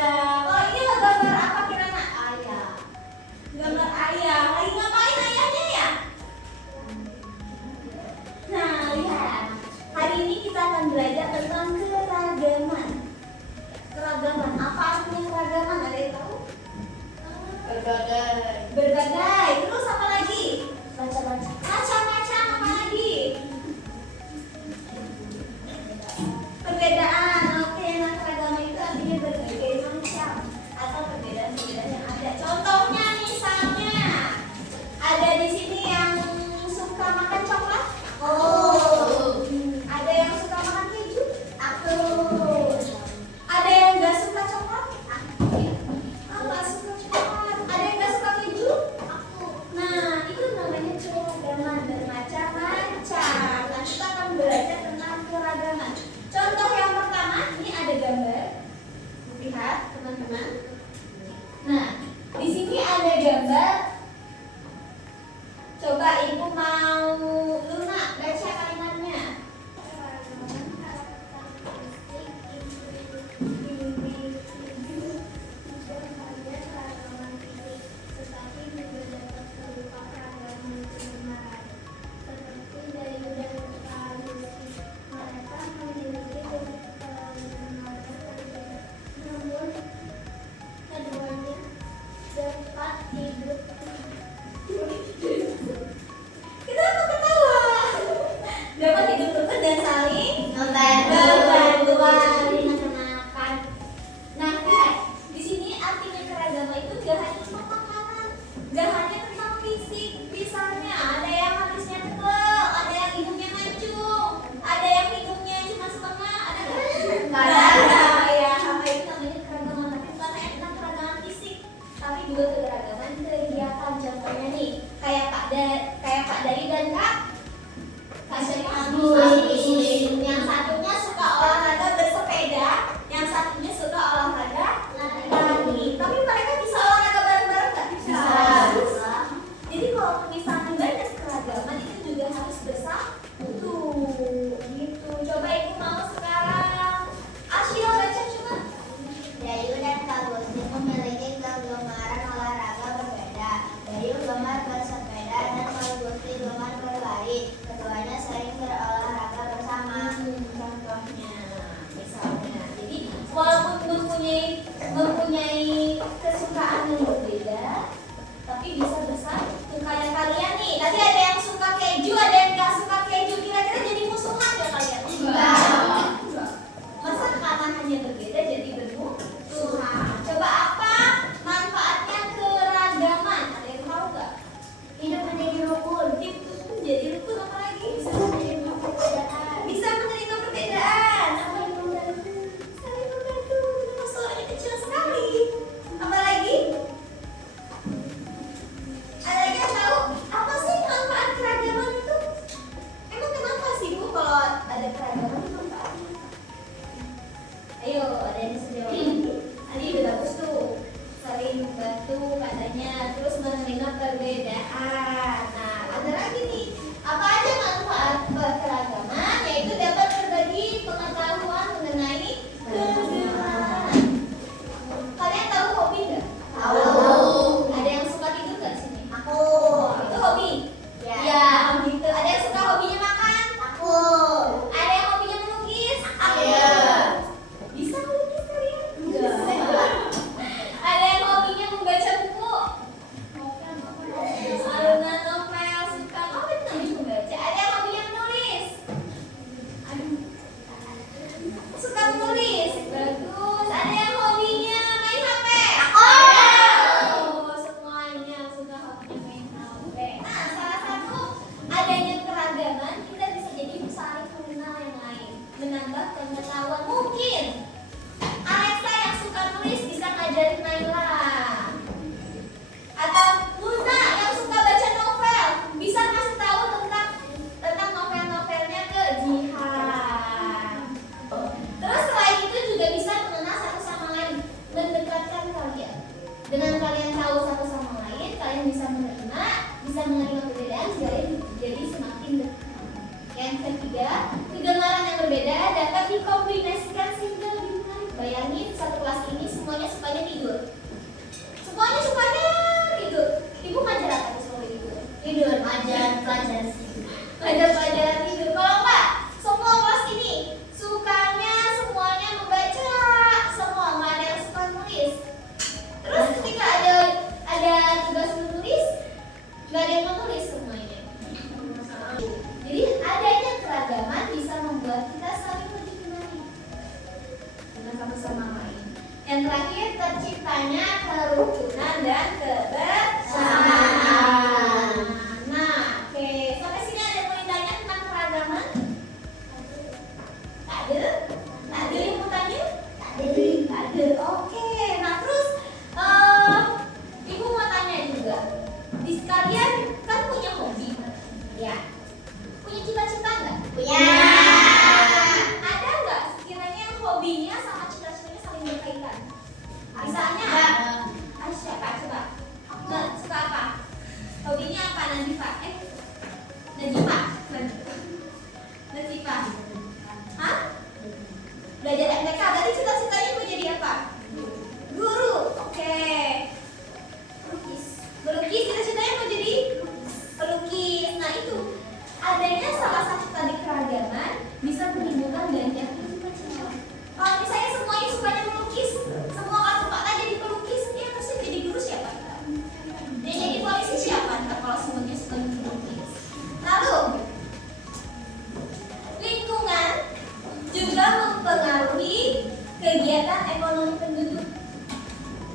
Oh, ini lo gambar apa Kirana? Ayah. Gambar ayah. Lagi ngapain ayahnya ya? Nah, lihat. Hari ini kita akan belajar tentang keragaman. Keragaman. Apa artinya keragaman? Ada yang tahu? Berbagai. Berbagai. Terus apa lagi? Macam-macam. Macam-macam. Apa lagi? Perbedaan. Oke, nah keragaman itu artinya berbagai macam atau perbedaan-perbedaan yang ada. Contohnya misalnya ada di sini yang suka makan coklat. Oh. Ada yang suka makan keju. Aku. Ada yang nggak suka coklat. Nggak suka coklat. Ada yang nggak suka keju. Aku. Nah, itu namanya keragaman bermacam-macam. Nah, kita akan belajar tentang keragaman. Contoh yang pertama, ini ada gambar. Lihat, teman-teman. Nah, di sini ada gambar. Coba ibu mau Luna baca kalimatnya. Kenapa ketawa? Dapat hidup rukun dan saling berbantuan mengenakan. Nah, lihat di sini artinya keragaman itu gak hanya tentang makanan, gak hanya tentang fisik. Misalnya ada yang harddisknya tebal, ada yang hidungnya mancung, ada yang hidungnya cuma setengah, ada nggak ada ya. Apa itu namanya keragaman? Tapi bukan hanya tentang keragaman fisik, tapi juga keragaman kegiatan. Contohnya nih, kayak Pak Dari dan Kak Syarifah. Yang satunya suka olahraga bersepeda, yang satunya suka olahraga lari. Tapi mereka bisa olahraga bareng-bareng nggak? Bisa. Jadi kalau misalnya banyak keragaman itu juga harus bersatu. Gitu. Coba ibu mau sekarang Asyil baca coba. Dayu dan Kak Gusti memiliki kegemaran olahraga berbeda. Dayu gemar bersepeda dan Kak Gusti gemar berlari. Keduanya sering berolahraga bersama. Contohnya, misalnya, jadi walaupun mempunyai kesukaan yang berbeda, tapi bisa bersatu. Kayak kalian nih, tadi ada yang suka keju, ada yang nggak suka keju. Kira-kira jadi musuhan nggak kalian? Enggak. Masa karena hanya berbeda jadi bermusuhan? Coba apa manfaatnya keragaman? Ada yang tahu nggak? Hidup menjadi rukun. Itu menjadi rukun, apa lagi? Bisa menerima perbedaan. Bisa menerima perbedaan. Apa yang membantu? Saling membantu. Memang suaranya kecil sekali. Apa lagi? Ada lagi yang tahu? Apa sih manfaat keragaman itu? Emang kenapa sih Bu kalau ada keragaman itu manfaatnya? Ayo, ada yang bisa jawab lagi? Tadi udah bagus tuh. Saling membantu katanya, terus menerima perbedaan. Nah, ada lagi nih. Apa aja manfaat keragaman? Yaitu dapat berbagi pengetahuan mengenai kebenaran. Kalian tahu hobi nggak? Tahu. Ada yang suka tidur nggak di sini? Aku. Itu hobi? Ya. Ya, gitu. Ada yang suka hobinya makan? Aku. Ada yang hobinya melukis? Iya. Bisa melukis kalian? Enggak. Ada yang hobinya membaca buku? dan kebersamaan. Nah, oke. Sampai sini ada yang mau ditanya tentang keragaman? Tak ada? Tak ada yang mau tanya? Tak ada. Oke. Nah, terus Ibu mau tanya juga. Di sekalian kan punya hobi? Ya. Punya cita-cita nggak? Punya. Ada nggak sekiranya hobinya sama cita-citanya saling berkaitan? Misalnya, siapa? Coba. Nah, suka apa? Hobinya apa, Najifah? Najifah? Najifah? Hah? Belajar MTK, berarti cita-citanya mau jadi apa? Guru, oke. Pelukis, cita-citanya mau jadi pelukis. Nah itu, adanya salah satu tadi keragaman bisa menimbulkan banyak cita-cita. Kalau misalnya semuanya sukanya melukis, semua kartu Pak jadi pelukis, ya pasti jadi guru siapa? Yang jadi polisi siapa? Kalau semuanya suka melukis. Lalu, lingkungan juga mempengaruhi kegiatan ekonomi penduduk.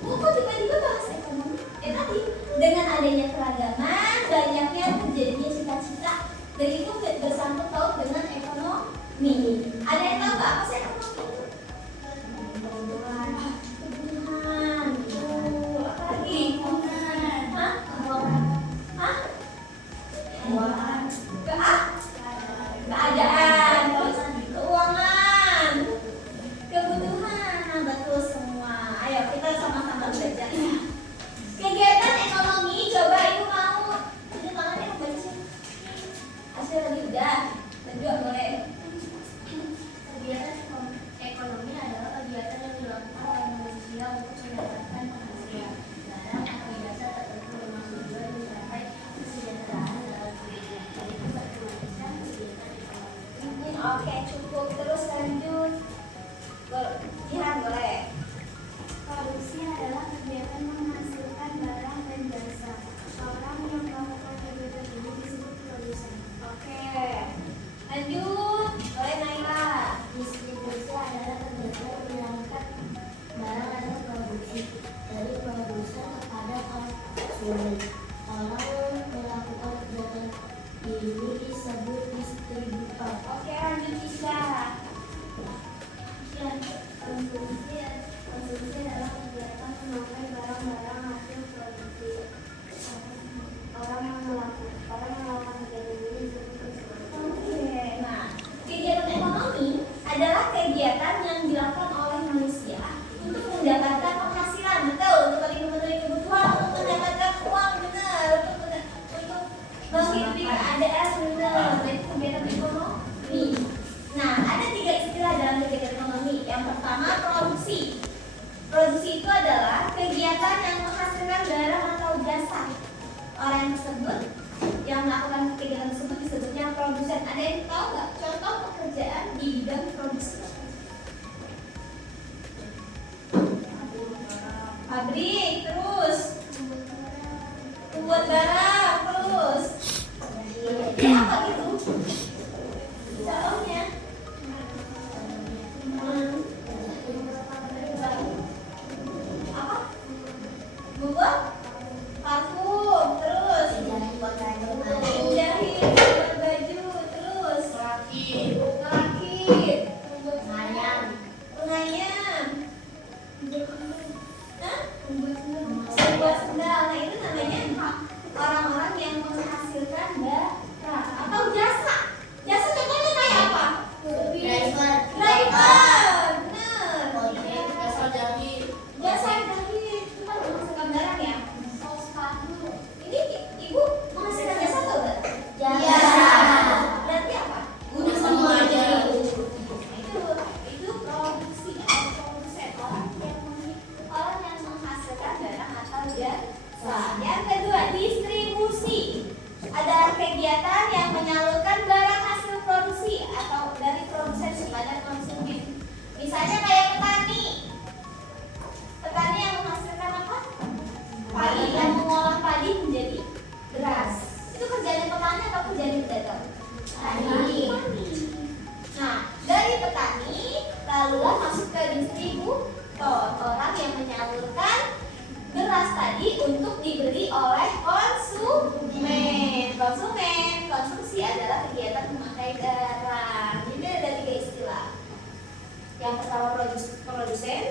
Kok tiba-tiba bahas ekonomi? Tadi dengan adanya keragaman, banyaknya terjadinya cita-cita, dan itu bersangkut paut dengan ekonomi. Ada yang tahu nggak apa sih ekonomi? Kebutuhan. Apa lagi? Hah? Keadaan, terus keuangan, kebutuhan. Nah, betul semua. Ayo kita sama-sama belajar ya. Kegiatan ekonomi, coba Ibu mau tunjuk tangannya mau baca sih. Hasil tadi udah, dan juga boleh. Kegiatan ekonomi adalah kegiatan yang dilakukan oleh manusia untuk mendapatkan penghasilan, barang atau jasa tertentu dengan tujuan mencapai kesejahteraan dalam hidupnya. Itu berkaitan kegiatan ekonomi. Oke, cukup. Terus lanjut. Jihan boleh. Produksi adalah kegiatan menghasilkan barang dan jasa. Orang yang melakukan kegiatan ini disebut produsen. Oke. Lanjut. Boleh Naila. Distribusi adalah kegiatan mengangkat barang atau produksi dari produsen kepada konsumen. Orang melakukan kegiatan ini disebut distributor. Oke, lanjut Isya. Konsumsi adalah kegiatan memakai barang-barang hasil produksi. Orang yang melakukan kegiatan ini disebut konsumsi. Oke. Nah, kegiatan ekonomi adalah kegiatan yang dilakukan oleh manusia untuk mendapatkan penghasilan, betul, untuk memenuhi kebutuhan, untuk mendapatkan uang, benar, untuk menghidupi keadaan, benar. Nah, itu kegiatan ekonomi. Nah, ada 3 istilah dalam kegiatan ekonomi. Yang pertama, produksi. Produksi itu adalah kegiatan yang menghasilkan barang atau jasa. Orang tersebut yang melakukan kegiatan tersebut disebutnya produsen. Ada yang tahu nggak contoh pekerjaan di bidang produksi? Pabrik, terus membuat barang, terus apa gitu? Contohnya? Apa? Membuat parfum, terus menjahit, buat baju, terus ngerakit, penganyam, membuat sendal. Nah, itu namanya orang-orang yang menghasilkan barang atau jasa. Jasa contohnya kayak apa? Driver, benar. Jasa jahit itu kan menghasilkan barang ya. Ini Ibu menghasilkan jasa atau enggak? Jasa. Berarti apa? Guna sama aja. Itu produksi atau produsen, orang yang menghasilkan barang atau jasa. Yang kedua, distribusi adalah kegiatan yang menyalurkan barang hasil produksi atau dari produsen kepada konsumen. Misalnya kayak petani. Petani yang menghasilkan apa? Padi, yang mengolah padi menjadi beras. Itu kerjaan petani atau kerjaan pedagang? Petani. Nah, dari petani lalu masuk ke distributor, orang yang menyalurkan beras tadi untuk dibeli oleh konsumen. Konsumsi adalah kegiatan memakai barang. Jadi ada 3 istilah. Yang pertama produsen,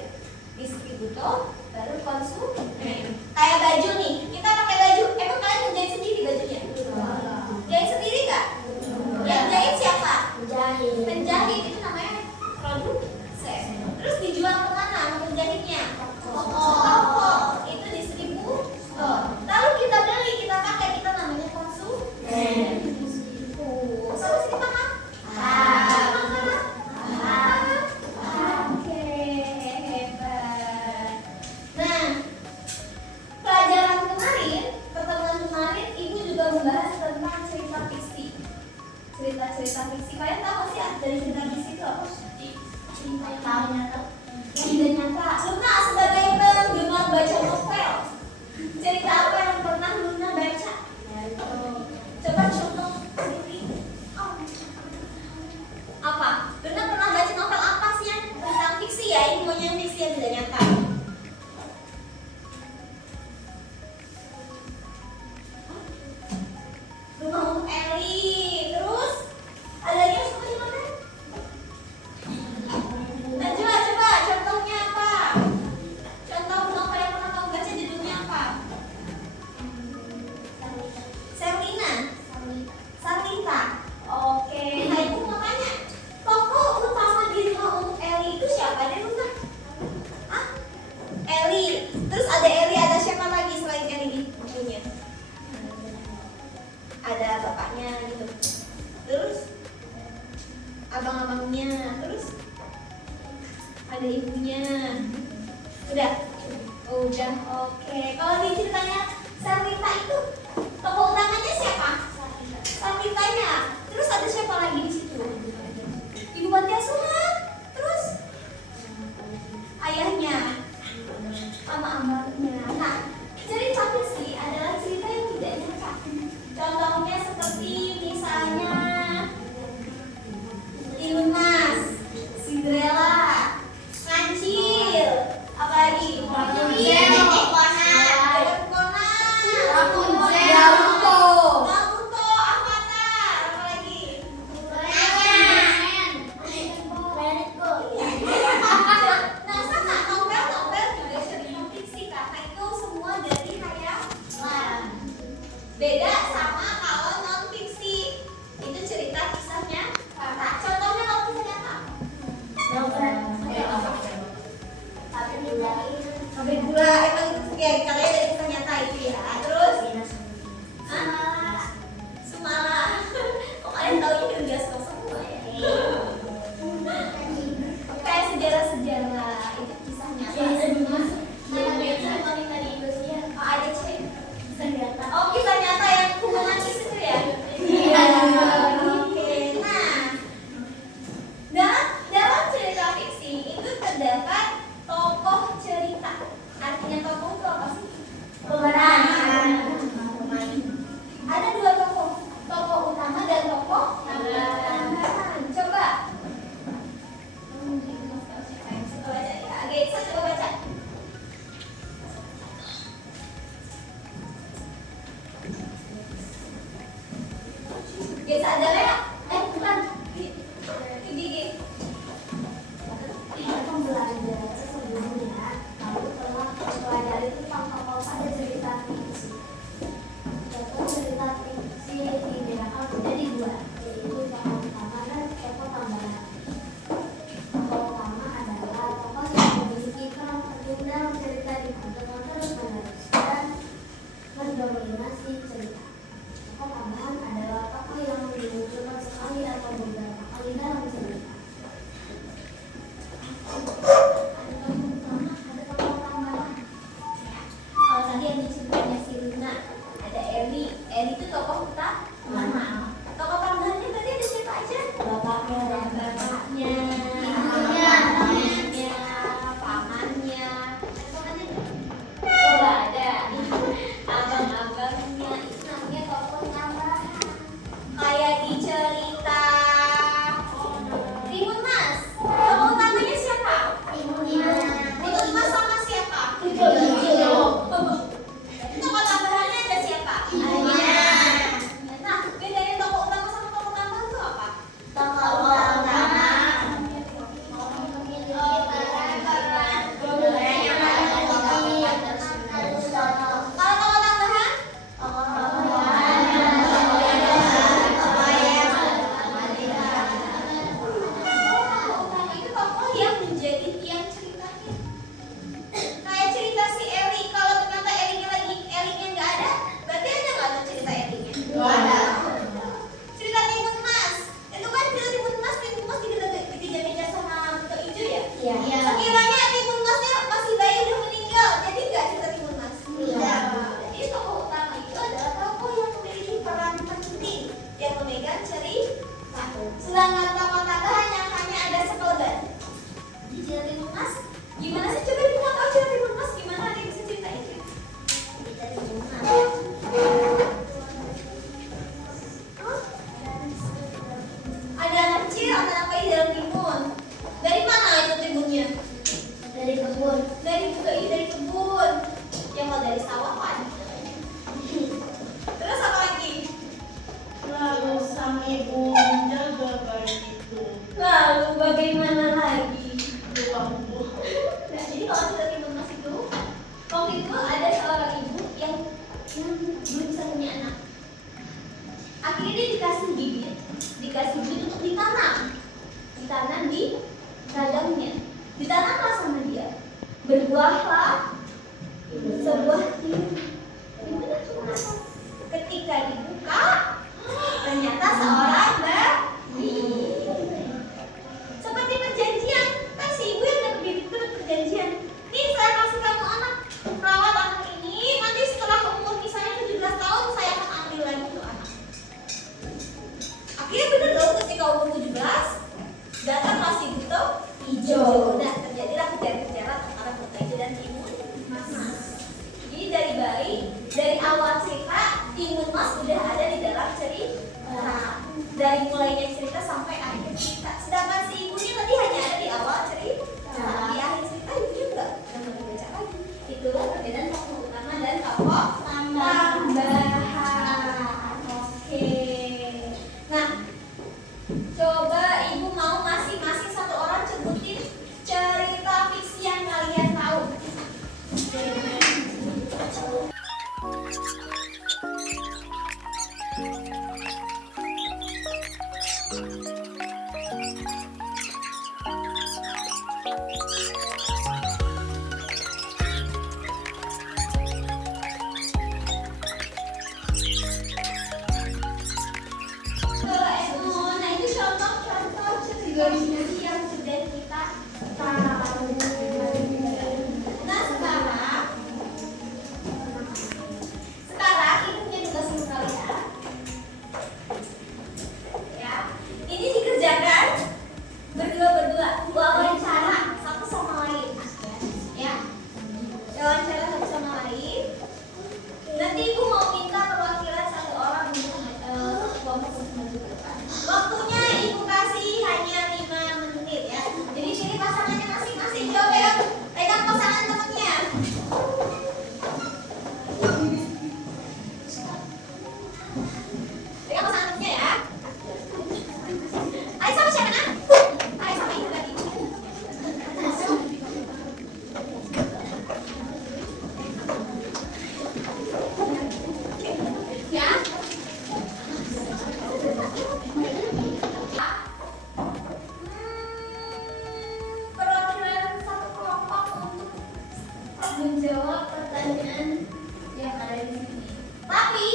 distributor, baru konsumen. Kayak baju nih, kita pakai baju. Emang kalian menjahit sendiri bajunya? Jahit sendiri nggak? Yang jahit siapa? Penjahit itu namanya produsen. Terus dijual kemana penjahitnya? Toko. Itu distributor. Lalu kita beli, kita pakai, kita namanya konsumen. Sama sih paham? Oke, hebat. Nah, pelajaran kemarin, pertemuan kemarin, Ibu juga membahas tentang cerita fiksi. Cerita-cerita fiksi. Kalian tahu sih dari cerita fiksi itu apa? Tidak nyata. Luna sebagai penggemar baca novel, cerita apa yang pernah Luna baca? Coba contoh sendiri. Apa? Luna pernah baca novel apa sih yang tentang fiksi ya? Ini maunya fiksi yang tidak nyata. Rumah untuk Ellie. Terus ada lagi yang suka juga kan? Nah, coba contohnya apa? Contoh novel yang pernah kamu baca judulnya apa? Sarlita. Oke. Nah, Ibu mau tanya, tokoh utama di Rumah untuk Ellie itu siapa deh, Luna? Hah? Ellie. Terus ada Ellie, ada siapa lagi selain Ellie di bukunya? Ada bapaknya gitu. Terus abang-abangnya. Terus ada ibunya. Udah. Udah. Oke. Kalau di ceritanya Sarlita itu tokoh utamanya siapa? Sarlitanya. Terus ada siapa lagi di situ? Ibu panti asuhan. Terus ayahnya sama abangnya. Nah, cerita fiksi adalah cerita yang tidak nyata. Contohnya seperti misalnya Timun Mas, Cinderella, Kancil, apa lagi? Naruto, Avatar, apa lagi? Nah, sama novel-novel juga cerita fiksi karena itu semua dari hayalan. Beda sama kalau non fiksi, itu yang belum bisa punya anak. Akhirnya dia dikasih bibit untuk ditanam di ragamnya. Ditanamlah sama dia, berbuahlah sebuah timun. Timunnya cuma ketika dibuka, ternyata seorang bayi. Seperti perjanjian, kan si ibu yang dapat bibit itu perjanjian. Nih saya kasih kamu anak, rawat anak ini. Nanti setelah umur misalnya 17 tahun saya akan ambil lagi untuk anak. Akhirnya bener loh, ketika umur 17 datanglah si buto hijau. Nah terjadilah kejar-kejaran antara buto hijau dan timun mas. Jadi dari bayi, dari awal cerita timun mas udah ada di dalam cerita. Dari mulainya cerita sampai akhir cerita. Sedangkan si ibu ini tadi hanya ada di awal cerita. Di akhir cerita ibunya enggak dibaca lagi. Itulah perbedaan tokoh utama dan tokoh tambahan. Oke. Nah, coba ibu mau masing-masing satu orang sebutin cerita fiksi yang kalian tahu. Doraemon, nah itu contoh-contoh cerita yang sudah kita tahu. Nah sekarang ini punya tugas untuk kalian. Ya, ini dikerjakan berdua, wawancara satu sama lain. Ya, wawancara satu sama lain. Nanti ibu mau minta perwakilan satu orang untuk kelompok untuk maju ke depan. Waktunya ibu kasih hanya 5 menit ya. Jadi sini pasangannya masing-masing. Coba ya, pegang pasangan temennya. Pegang pasangan temennya ya. Ayo sama siapa nak? Ayo sama ibu tadi. Ya. Perwakilan satu kelompok untuk menjawab pertanyaan yang ada di sini. Tapi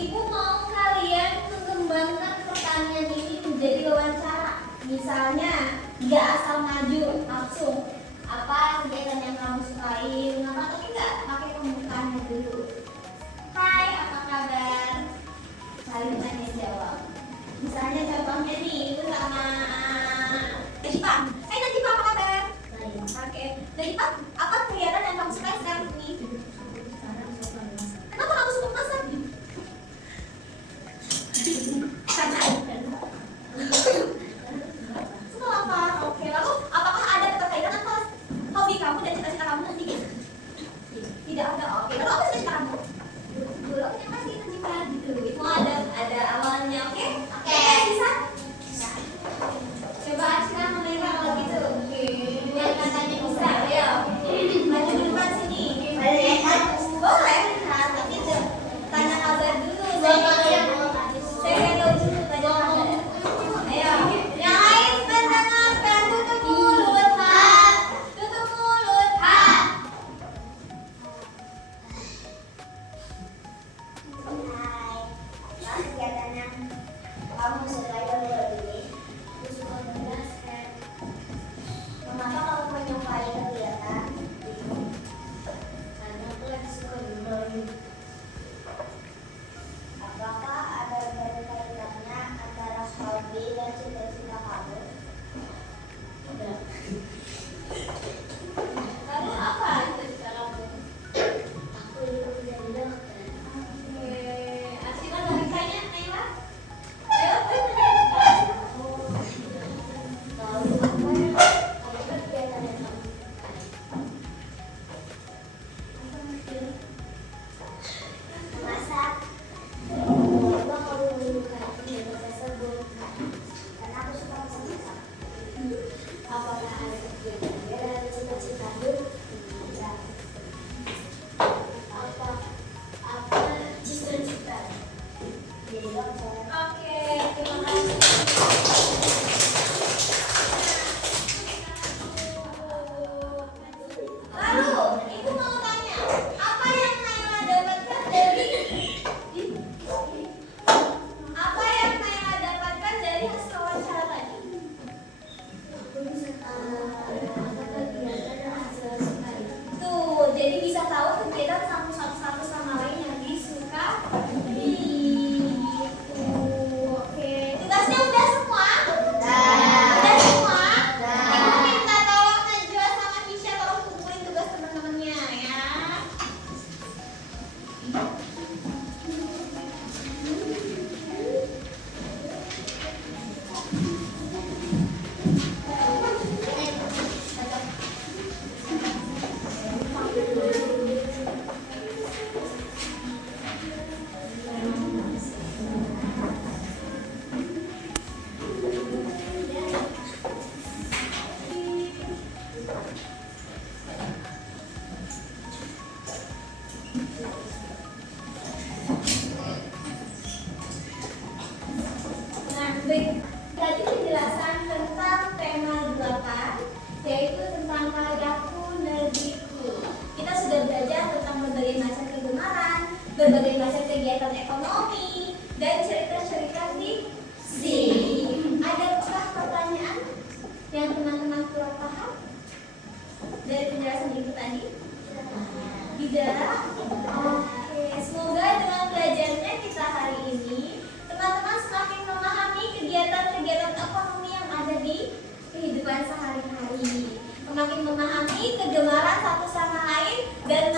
ibu mau kalian mengembangkan pertanyaan ini menjadi wawancara. Misalnya nggak asal maju langsung. Apa kegiatan yang kamu sukai? Mengapa? Tapi nggak pakai pembukaannya dulu. Hai, apa kabar? Saling tanya jawab. Misalnya contohnya nih, itu sama Najibah. Hai Najibah, apa kabar? Oke. Najibah, apa kegiatan yang kamu sukai sekarang ini? Kenapa kamu suka masak? Karena suka apa? Oke, lalu apakah ada keterkaitan antara hobi kamu dan cita-cita kamu nanti? Tidak ada. Oke, lalu apa cita-cita kamu? Guru yang masih Najibah gitu. Mau ada awalnya, oke? Oke, bisa? Coba Acina mengira kalau gitu. Yang katanya bisa, ayo. Maju ke depan sini. Boleh. Tapi tanya kabar dulu. Saya tahu dulu tanya kabar. Ayo. Yang lain mendengarkan, tutup mulut. Tutup mulut. Hai, kegiatan yang kamu sukai dan ini? Aku suka menjelaskan. Mengapa kamu menyukai kegiatan ini? Karena aku lagi suka bermain. Apakah ada kaitannya antara hobi dan cita-cita kamu? Tidak. Lalu apa cita-cita kamu? Aku ingin menjadi dokter. Oke. Acina logikanya, Naila? Ayo, Lalu apa kegiatan yang kamu? Nah, baik. Tadi penjelasan tentang tema 8, yaitu tentang padaku negeriku. Kita sudah belajar tentang berbagai macam kegemaran, berbagai macam kegiatan ekonomi, dan cerita-cerita fiksi. Adakah pertanyaan yang teman-teman kurang paham dari penjelasan ibu tadi? Tidak? Oke, semoga dengan belajarnya kita hari ini teman-teman semakin memahami kegiatan-kegiatan ekonomi yang ada di kehidupan sehari-hari, semakin memahami kegemaran satu sama lain, dan